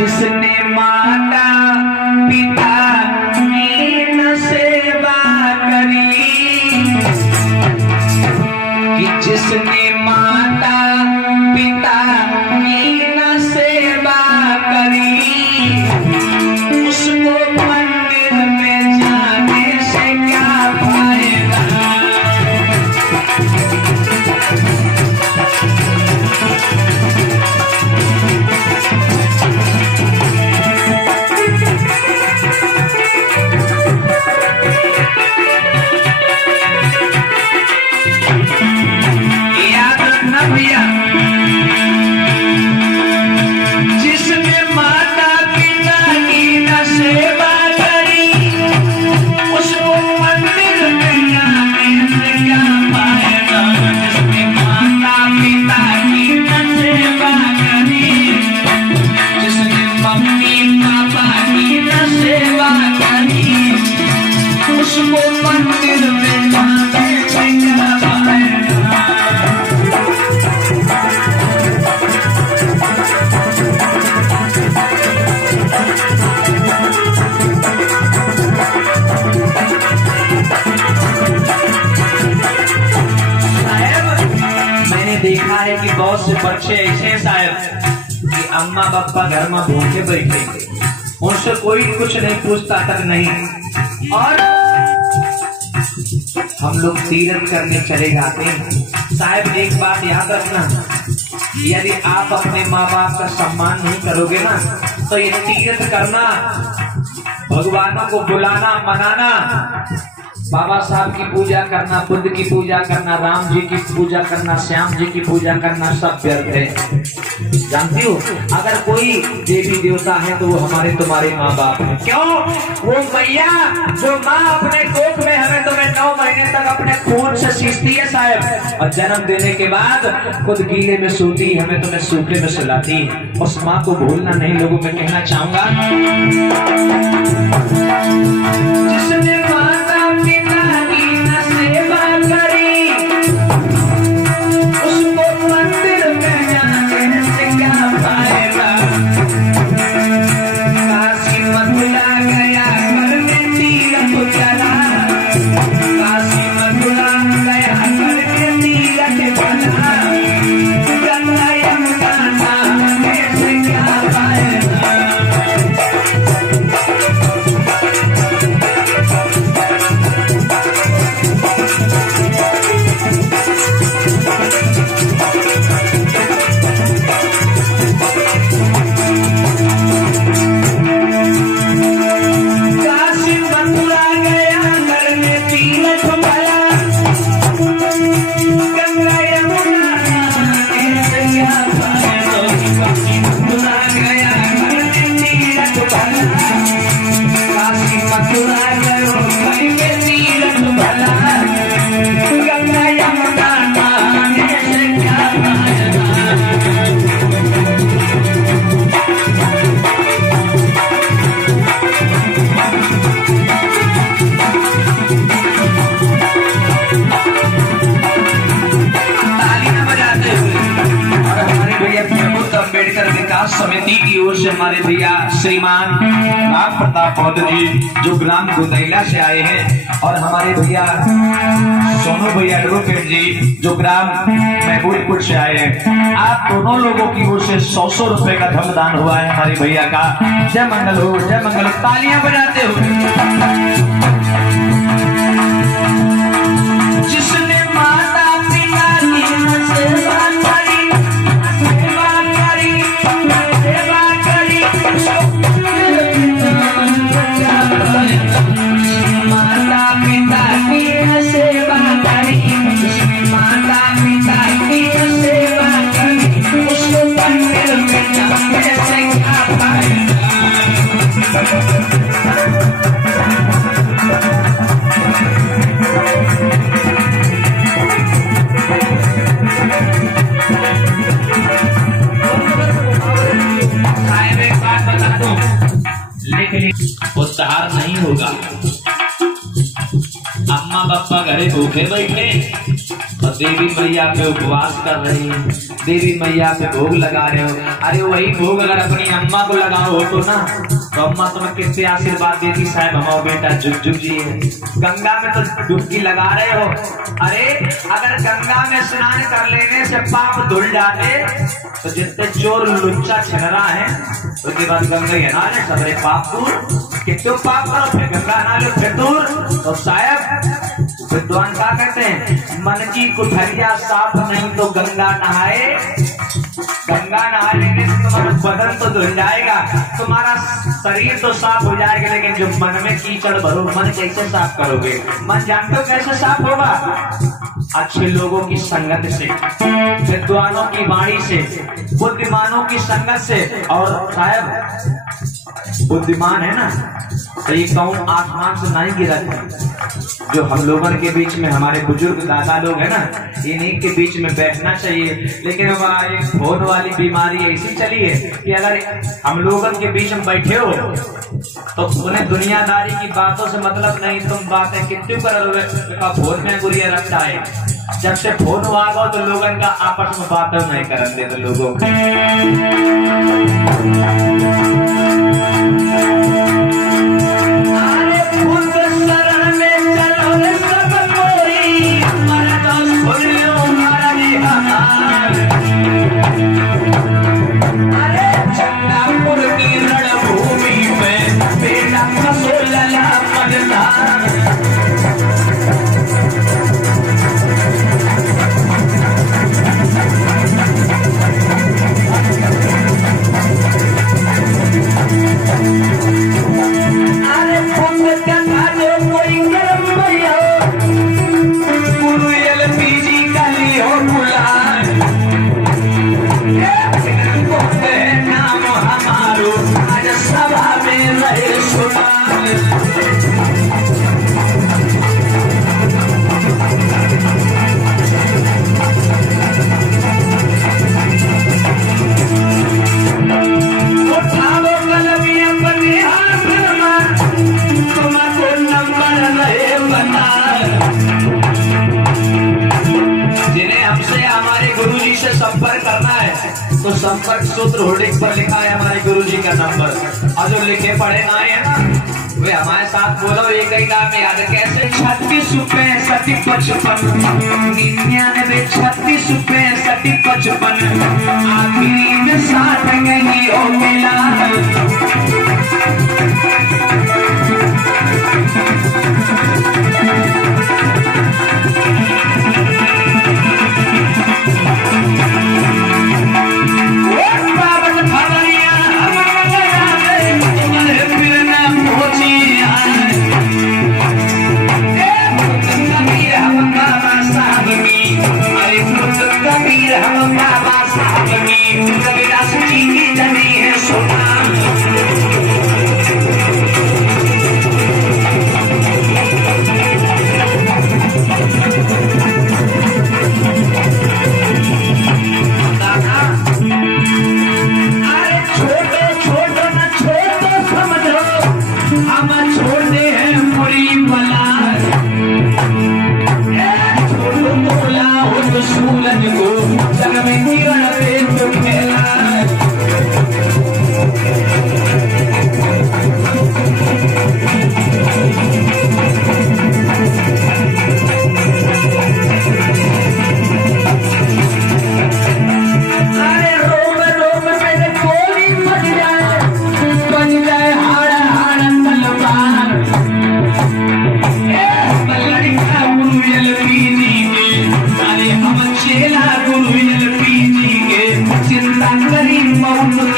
जिसने माता पिता की न सेवा करी, कि जिसने माता पिता की न सेवा करी, उसको मंदिर में जाने से क्या फायदा। याद रखना भैया, जिसने माता पिता की न सेवा करी, उसको मंदिर में जाने से क्या फायदा। जिसने माता पिता की न सेवा करी, जिसने मम्मी पापा की न सेवा करी, उसको मंदिर में जाने से क्या फायदा। मैंने देखा है कि बहुत से बच्चे ऐसे हैं साहब कि अम्मा पापा घर में भूखे बैठे, उनसे कोई कुछ नहीं पूछता तक नहीं, और हम लोग तीरथ करने चले जाते हैं। साहब एक बात याद रखना, यदि आप अपने माँ बाप का सम्मान नहीं करोगे ना, तो ये तीरथ करना, भगवानों को बुलाना मनाना, बाबा साहब की पूजा करना, बुद्ध की पूजा करना, राम जी की पूजा करना, श्याम जी की पूजा करना, सब व्यर्थ है। जानती हो, अगर कोई देवी देवता है तो वो हमारे तुम्हारे माँ बाप है। क्यों? वो मैया जो माँ अपने कोख में हमें तुम्हें 9 महीने तक अपने खून से सींचती है साहब, और जन्म देने के बाद खुद गीले में सोती, हमें तुम्हें सूखे में सुलाती है। उस माँ को भूलना नहीं। लोगों में कहना चाहूंगा, जिसने माता पिता की न सेवा करी, उसको मंदिर में जाने से क्या फायदा। काशी मथुरा गया करने तीरथ चला, काशी मथुरा गया करने तीरथ चला, गंगा यमुना नहाने से क्या फायदा। विकास समिति की ओर से हमारे भैया श्रीमान नाग प्रताप पौधे जी जो ग्राम गुदैला से आए हैं, और हमारे भैया सोनू भैया एडवोकेट जी जो ग्राम महबूबपुर से आए हैं। आप दोनों लोगों की ओर से 100 रुपए का धमदान हुआ है हमारे भैया का। जय मंगल हो, जय मंगल हो, तालियां बजाते हो। जिसने माता पिता की सेवा करी, माता पिता की सेवा करी, माता पिता की सेवा करी, उसको मंदिर में जाने से क्या फायदा। उत्साह नहीं होगा। अम्मा पापा घरे भूखे बैठे और देवी मैया पे उपवास कर रही है, देवी मैया पे भोग लगा रहे हो। अरे वही भोग अगर अपनी अम्मा को लगाओ हो तो ना, तो अम्मा तुम्हें कितने आशीर्वाद देती, साहब हमारा बेटा जुग जुग जी है। गंगा में तो डुबकी लगा रहे हो। अरे अगर गंगा में स्नान कर लेने से पाप धुल जाते तो जितने चोर लुच्चा छिनरा है उसके बाद गंगा ही नहा ले, सबरे पाप दूर। कितने पाप करो फिर गंगा नहा लो फिर दूर। तो साहब विद्वान क्या कहते हैं, मन की कुठरिया साफ नहीं तो गंगा नहाए। गंगा नहा लेने से तुम्हारा बदन तो धुल जाएगा, तुम्हारा शरीर तो साफ हो जाएगा, लेकिन जो मन में कीचड़ भरो, मन कैसे साफ करोगे? मन जानते हो कैसे साफ होगा? अच्छे लोगों की संगत से, विद्वानों की वाणी से, बुद्धिमानों की संगत से। और साहब बुद्धिमान है ना, तो ये कहूं आसमान से नहीं गिरा था। जो हम लोगों के बीच में हमारे बुजुर्ग दादा लोग हैं ना, इन्हीं के बीच में बैठना चाहिए। लेकिन हमारी फोन वाली बीमारी ऐसी चली है कि अगर हम लोगों के बीच में बैठे हो तो उन्हें दुनियादारी की बातों से मतलब नहीं। तुम बातें कितनी कर फोन में गुरिया रखता है। जब से फोन आ गो तो लोगों का आपस में बातें नहीं करन दे। तो लोगों संपर्क करना है तो संपर्क सूत्र होर्डिंग पर लिखा है हमारे गुरुजी का नंबर। और जो लिखे पढ़े ना है ना, वे हमारे साथ बोलो एक ही नाम याद कैसे। 36 65 55 99 36 65 55 आखिरी में साथ नहीं हो मिला। गुरु LPG के चिंता करी मौन